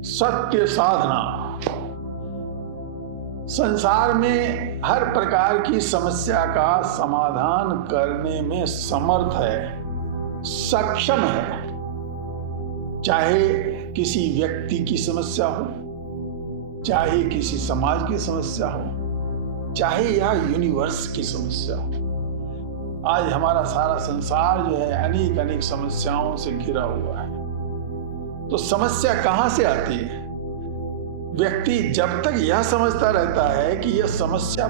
सत्य साधना। संसार में हर प्रकार की समस्या का समाधान करने में समर्थ है, सक्षम है। चाहे किसी व्यक्ति की समस्या हो, चाहे किसी समाज की समस्या हो, चाहे यह यूनिवर्स की समस्या हो। आज हमारा सारा संसार जो है अनेक अनेक समस्याओं से घिरा हुआ है। तो समस्या कहां से आती है? व्यक्ति जब तक यह समझता रहता है कि यह समस्या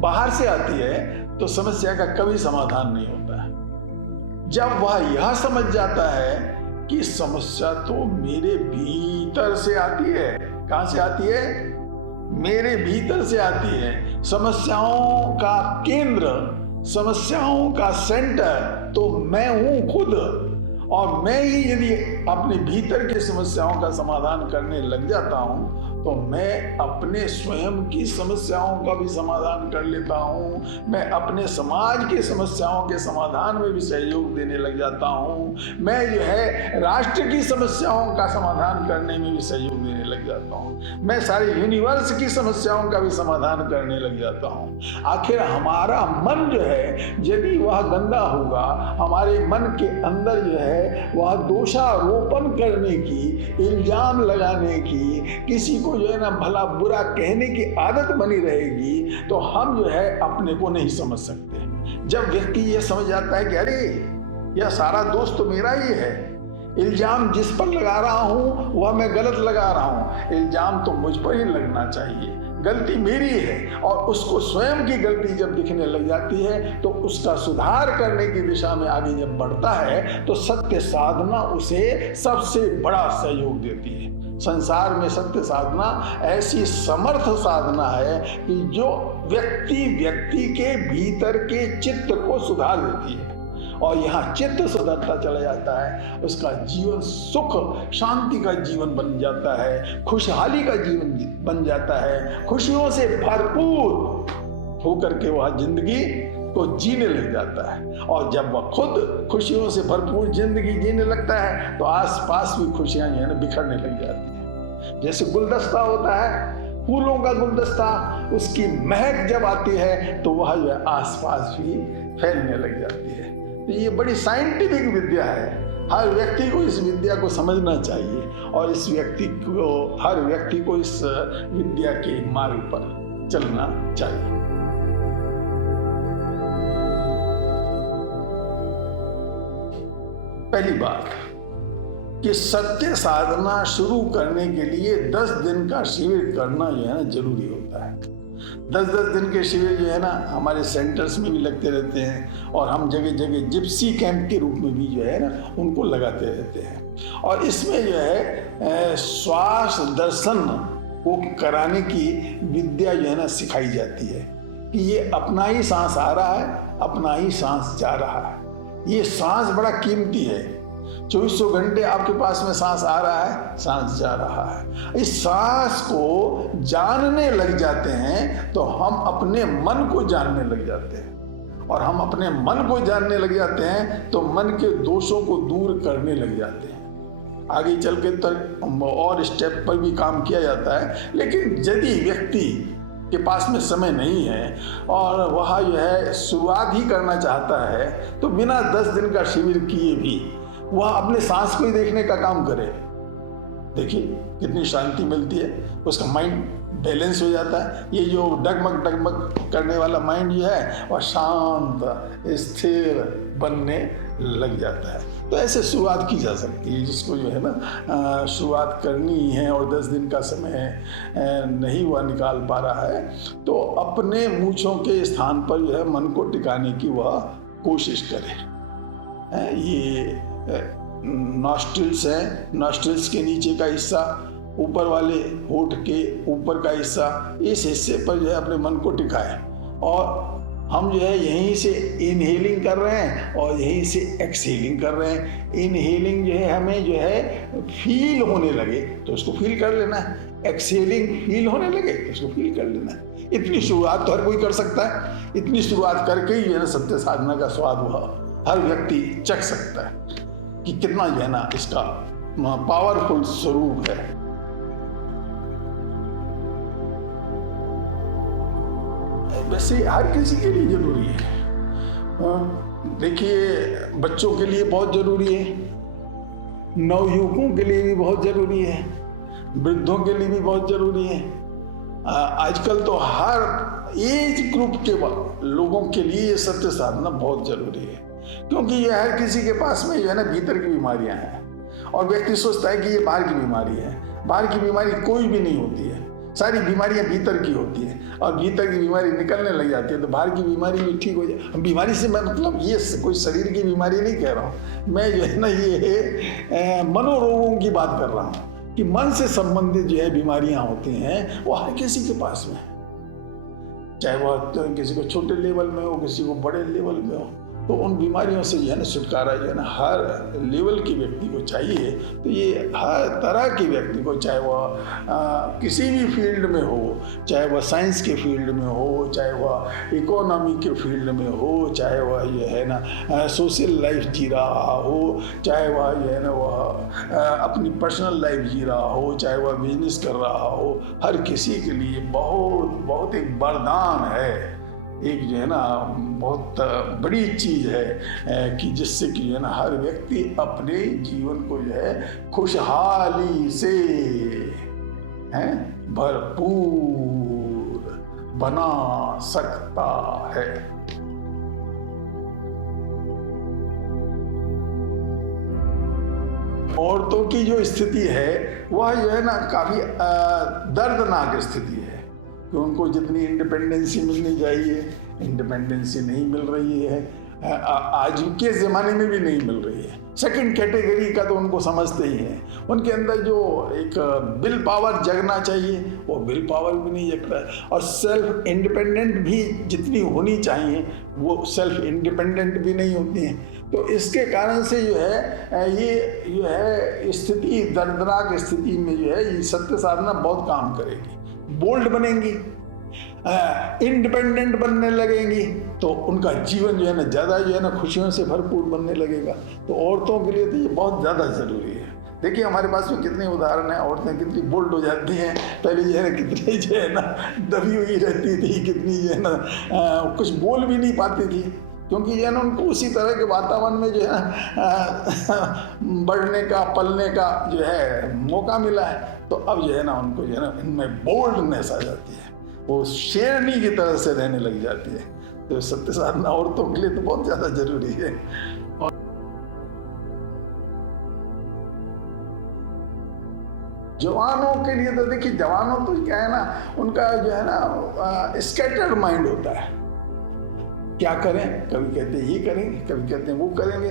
बाहर से आती है तो समस्या का कभी समाधान नहीं होता है। जब वह यह समझ जाता है कि समस्या तो मेरे भीतर से आती है। कहां से आती है? मेरे भीतर से आती है। समस्याओं का केंद्र, समस्याओं का सेंटर तो मैं हूं खुद। और मैं ही यदि अपने भीतर की समस्याओं का समाधान करने लग जाता हूं तो मैं अपने स्वयं की समस्याओं का भी समाधान कर लेता हूं। मैं अपने समाज की समस्याओं के समाधान में भी सहयोग देने लग जाता हूं। मैं जो है राष्ट्र की समस्याओं का समाधान करने में भी सहयोग देने लग जाता हूं। मैं सारे यूनिवर्स की समस्याओं का भी समाधान करने लग जाता हूं। आखिर हमारा मन जो है यदि वह गंदा होगा, हमारे मन के अंदर जो है वह दोषारोपण करने की, इल्जाम लगाने की, किसी को जो है ना भला बुरा कहने की आदत बनी रहेगी तो हम जो है अपने को नहीं समझ सकते। जब व्यक्ति यह समझ जाता है कि अरे यह सारा दोष तो मेरा ही है, इल्जाम जिस पर लगा रहा हूं वह मैं गलत लगा रहा हूं, इल्जाम तो मुझ पर ही लगना चाहिए, गलती मेरी है। और उसको स्वयं की गलती जब दिखने लग जाती है तो उसका सुधार करने की दिशा में आगे जब बढ़ता है तो सत्य साधना उसे सबसे बड़ा सहयोग देती है। संसार में सत्य साधना ऐसी समर्थ साधना है कि जो व्यक्ति के भीतर के चित्त को सुधार देती है। और यहाँ चित्त सुधरता चला जाता है, उसका जीवन सुख शांति का जीवन बन जाता है, खुशहाली का जीवन बन जाता है, खुशियों से भरपूर होकर के वह जिंदगी को जीने लग जाता है। और जब वह खुद खुशियों से भरपूर जिंदगी जीने लगता है तो आसपास भी खुशियां जो है ना बिखरने लग जाती है। जैसे गुलदस्ता होता है, फूलों का गुलदस्ता, उसकी महक जब आती है तो वह जो है आसपास भी फैलने लग जाती है। तो ये बड़ी साइंटिफिक विद्या है। हर व्यक्ति को इस विद्या को समझना चाहिए और हर व्यक्ति को इस विद्या के मार्ग पर चलना चाहिए। पहली बात कि सत्य साधना शुरू करने के लिए 10 दिन का शिविर करना जो है ना जरूरी होता है। 10-10 दिन के शिविर जो है ना हमारे सेंटर्स में भी लगते रहते हैं और हम जगह जगह जिप्सी कैंप के रूप में भी जो है ना उनको लगाते रहते हैं। और इसमें जो है श्वास दर्शन को कराने की विद्या जो है ना सिखाई जाती है कि ये अपना ही सांस आ रहा है, अपना ही सांस जा रहा है। ये सांस बड़ा कीमती है। 2400 घंटे आपके पास में सांस आ रहा है, सांस जा रहा है। इस सांस को जानने लग जाते हैं तो हम अपने मन को जानने लग जाते हैं। और हम अपने मन को जानने लग जाते हैं तो मन के दोषों को दूर करने लग जाते हैं। आगे चल के तक और स्टेप पर भी काम किया जाता है। लेकिन यदि व्यक्ति के पास में समय नहीं है और वह जो है शुरुआत ही करना चाहता है तो बिना 10 दिन का शिविर किए भी वह अपने सांस को ही देखने का काम करे। देखिए कितनी शांति मिलती है, उसका माइंड बैलेंस हो जाता है। ये जो डगमग करने वाला माइंड जो है वह शांत स्थिर बनने लग जाता है। तो ऐसे शुरुआत की जा सकती है। जिसको जो है ना शुरुआत करनी है और 10 दिन का समय नहीं हुआ निकाल पा रहा है तो अपने मूंछों के स्थान पर जो है मन को टिकाने की वह कोशिश करे। ये नॉस्ट्रिल्स है, नॉस्ट्रिल्स के नीचे का हिस्सा, ऊपर वाले होठ के ऊपर का हिस्सा, इस हिस्से पर जो है अपने मन को टिकाए। और हम जो है यहीं से इनहेलिंग कर रहे हैं और यहीं से एक्सहेलिंग कर रहे हैं। इनहेलिंग जो है हमें जो है फील होने लगे तो उसको फील कर लेना है, एक्सहेलिंग फील होने लगे तो उसको फील कर लेना है। इतनी शुरुआत तो हर कोई कर सकता है। इतनी शुरुआत करके ही जो है ना सत्य साधना का स्वाद वह हर व्यक्ति चख सकता है कि कितना जो है ना इसका पावरफुल स्वरूप है। वैसे हर किसी के लिए जरूरी है। देखिए, बच्चों के लिए बहुत जरूरी है, नवयुवकों के लिए भी बहुत जरूरी है, वृद्धों के लिए भी बहुत जरूरी है। आजकल तो हर एज ग्रुप के लोगों के लिए ये सत्य साधना बहुत जरूरी है, क्योंकि ये हर किसी के पास में जो है ना भीतर की बीमारियां हैं, और व्यक्ति सोचता है कि ये बाहर की बीमारी है। बाहर की बीमारी कोई भी नहीं होती है, सारी बीमारियां भीतर की होती है, और भीतर की बीमारी निकलने लग जाती है तो बाहर की बीमारी भी ठीक हो जाए। बीमारी से मैं मतलब ये कोई शरीर की बीमारी नहीं कह रहा हूँ, मैं जो है ना ये मनोरोगों की बात कर रहा हूँ कि मन से संबंधित जो है बीमारियां होती हैं वो हर किसी के पास में, चाहे वह किसी को छोटे लेवल में हो, किसी को बड़े लेवल में हो। तो उन बीमारियों से जो है ना छुटकारा जो है ना हर लेवल के व्यक्ति को चाहिए। तो ये हर तरह के व्यक्ति को, चाहे वह किसी भी फील्ड में हो, चाहे वह साइंस के फील्ड में हो, चाहे वह इकोनॉमी के फील्ड में हो, चाहे वह ये है ना सोशल लाइफ जी रहा हो, चाहे वह ये है ना वह अपनी पर्सनल लाइफ जी रहा हो, चाहे वह बिजनेस कर रहा हो, हर किसी के लिए बहुत बहुत एक वरदान है, एक जो है ना बहुत बड़ी चीज है कि जिससे कि जो है ना हर व्यक्ति अपने जीवन को जो है खुशहाली से है भरपूर बना सकता है। औरतों की जो स्थिति है वह जो है ना काफी दर्दनाक स्थिति है कि उनको जितनी इंडिपेंडेंसी मिलनी चाहिए इंडिपेंडेंसी नहीं मिल रही है, आज के ज़माने में भी नहीं मिल रही है। सेकंड कैटेगरी का तो उनको समझते ही हैं, उनके अंदर जो एक विल पावर जगना चाहिए वो विल पावर भी नहीं जगता है, और सेल्फ इंडिपेंडेंट भी जितनी होनी चाहिए वो सेल्फ इंडिपेंडेंट भी नहीं होती हैं। तो इसके कारण से जो है ये जो है स्थिति, दर्दनाक स्थिति में जो है ये सत्य साधना बहुत काम करेगी। बोल्ड बनेंगी, इंडिपेंडेंट बनने लगेंगी, तो उनका जीवन जो है ना ज़्यादा जो है ना खुशियों से भरपूर बनने लगेगा। तो औरतों के लिए तो ये बहुत ज़्यादा ज़रूरी है। देखिए हमारे पास में कितने उदाहरण हैं, औरतें कितनी बोल्ड हो जाती हैं। पहले जो है ना कितनी जो है ना दबी हुई रहती थी, कितनी जो है ना कुछ बोल भी नहीं पाती थी, क्योंकि जो है ना उनको उसी तरह के वातावरण में जो है ना बढ़ने का, पलने का जो है मौका मिला है। तो अब जो है ना उनको जो है ना इनमें बोल्डनेस आ जाती है, वो शेरनी की तरह से रहने लग जाती है। तो सत्य साधना औरतों के लिए तो बहुत ज़्यादा जरूरी है। और जवानों के लिए तो देखिए, जवानों तो क्या है ना उनका जो है ना स्कैटर्ड माइंड होता है, क्या करें, कभी कहते हैं ये करेंगे, कभी कहते हैं वो करेंगे।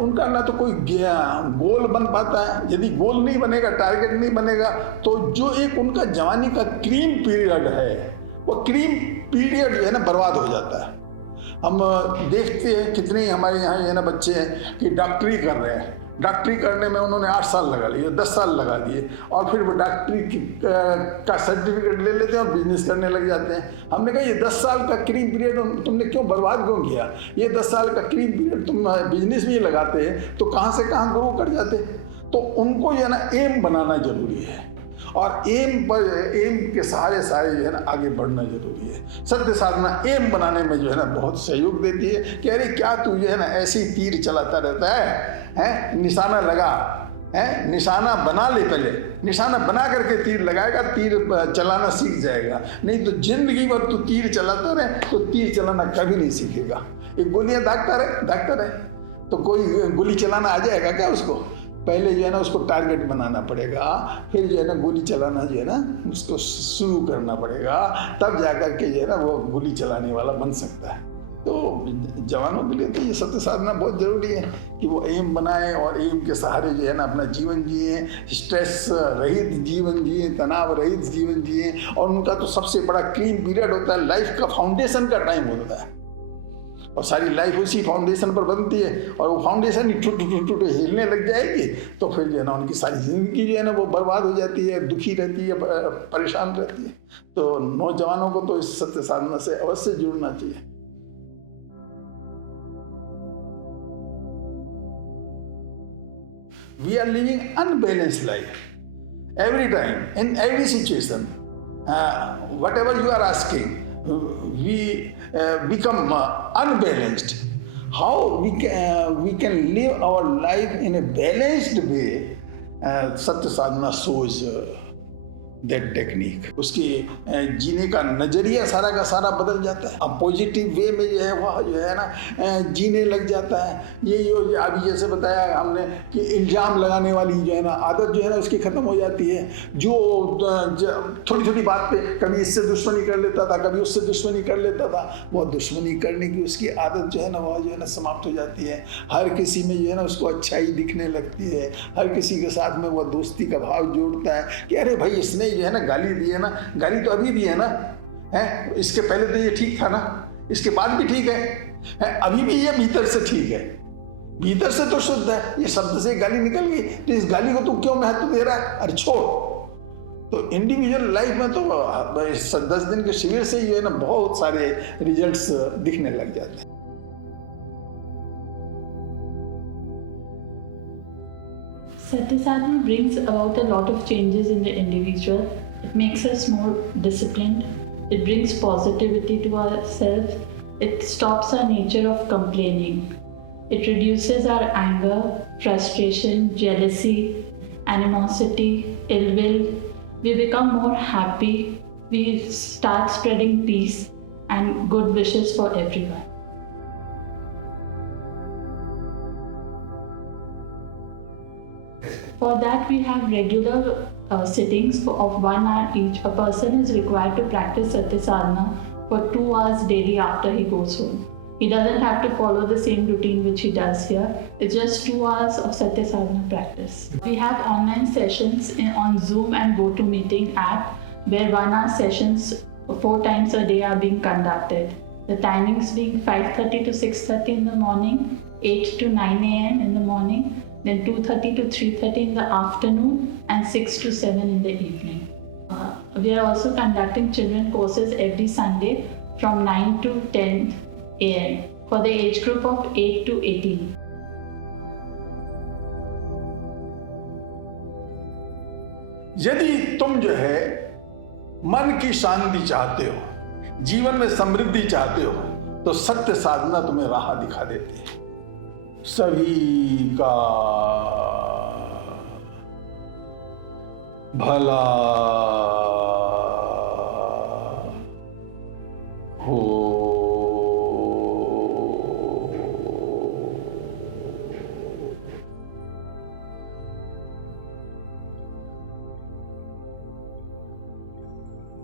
उनका ना तो कोई गोल बन पाता है। यदि गोल नहीं बनेगा, टारगेट नहीं बनेगा, तो जो एक उनका जवानी का क्रीम पीरियड है वो क्रीम पीरियड जो है ना बर्बाद हो जाता है। हम देखते हैं कितने हमारे यहाँ जो है ना बच्चे हैं कि डॉक्टरी कर रहे हैं, डॉक्टरी करने में उन्होंने 8 साल लगा लिए, 10 साल लगा दिए, और फिर वो डॉक्टरी का सर्टिफिकेट ले लेते हैं और बिजनेस करने लग जाते हैं। हमने कहा ये 10 साल का क्रीम पीरियड तुमने क्यों बर्बाद क्यों किया? ये 10 साल का क्रीम पीरियड तुम बिजनेस में ही लगाते हैं तो कहाँ से कहाँ ग्रो कर जाते। तो उनको जो है ना एम बनाना जरूरी है, और एम के सहारे जो है ना आगे बढ़ना जरूरी है। सत्य साधना एम बनाने में जो है ना बहुत सहयोग देती है कि अरे क्या तू जो है ना ऐसे ही तीर चलाता रहता है, निशाना लगा है, निशाना बना ले, पहले निशाना बना करके तीर लगाएगा, तीर चलाना सीख जाएगा। नहीं तो जिंदगी भर तू तीर चलाता रहे तो तीर चलाना कभी नहीं सीखेगा। एक गोलियां दागता है तो कोई गोली चलाना आ जाएगा क्या उसको? पहले जो है ना उसको टारगेट बनाना पड़ेगा, फिर जो है ना गोली चलाना जो है ना उसको शुरू करना पड़ेगा, तब जाकर के जो है ना वो गोली चलाने वाला बन सकता है। तो जवानों के लिए तो ये सत्य साधना बहुत ज़रूरी है कि वो एम बनाए और एम के सहारे जो है ना अपना जीवन जिए, स्ट्रेस रहित जीवन जिए, तनाव रहित जीवन जिए। और उनका तो सबसे बड़ा क्रीम पीरियड होता है, लाइफ का फाउंडेशन का टाइम होता है, और सारी लाइफ उसी फाउंडेशन पर बनती है। और वो फाउंडेशन ही टूट हिलने लग जाएगी तो फिर जो है ना उनकी सारी जिंदगी जो है ना वो बर्बाद हो जाती है, दुखी रहती है, परेशान रहती है। तो नौजवानों को तो इस सत्य साधना से अवश्य जुड़ना चाहिए। We are living unbalanced life every time, in every situation. Whatever you are asking, we become unbalanced. How we can live our life in a balanced way? Satya sadhana shows that technique. उसकी जीने का नजरिया सारा का सारा बदल जाता है। अब पॉजिटिव वे में जो है वह जो है ना जीने लग जाता है। ये अभी जैसे बताया हमने कि इल्जाम लगाने वाली जो है ना आदत जो है ना उसकी खत्म हो जाती है। जो थोड़ी छोटी बात पे कभी इससे दुश्मनी कर लेता था, कभी उससे दुश्मनी कर लेता था, वह दुश्मनी करने की उसकी आदत जो है ना वह जो है ना समाप्त हो जाती है। हर किसी में जो है ना उसको अच्छाई दिखने लगती है। हर किसी के साथ में वह दोस्ती का भाव जोड़ता है कि अरे भाई इसने जो है ना गाली दी है ना, गाली तो अभी भी है ना, है इसके पहले तो ये ठीक था ना, इसके बाद भी ठीक है, अभी भी ये भीतर से ठीक है, भीतर से तो शुद्ध है। ये शब्द से गाली निकल गई तो इस गाली को तू क्यों महत्व दे रहा है? अरे छोड़। तो इंडिविजुअल लाइफ में तो 10 दिन के शिविर से ही है ना बहुत सारे रिजल्ट्स दिखने लग जाते हैं। Satya sadhana brings about a lot of changes in the individual. It makes us more disciplined. It brings positivity to ourselves. It stops our nature of complaining. It reduces our anger, frustration, jealousy, animosity, ill will. We become more happy. We start spreading peace and good wishes for everyone. For that, we have regular sittings of 1 hour each. A person is required to practice Satya Sadhana for 2 hours daily after he goes home. He doesn't have to follow the same routine which he does here. It's just 2 hours of Satya Sadhana practice. We have online sessions on Zoom and GoToMeeting app where 1 hour sessions 4 times a day are being conducted. The timings being 5:30 to 6:30 in the morning, 8 to 9 a.m. in the morning, then 2:30 to 3:30 in the afternoon, and 6 to 7 in the evening. We are also conducting children courses every Sunday from 9 to 10 a.m. for the age group of 8 to 18. यदि तुम जो है मन की शांति चाहते हो, जीवन में समृद्धि चाहते हो, तो सत्य साधना तुम्हें राह दिखा देती है। सभी का भला हो।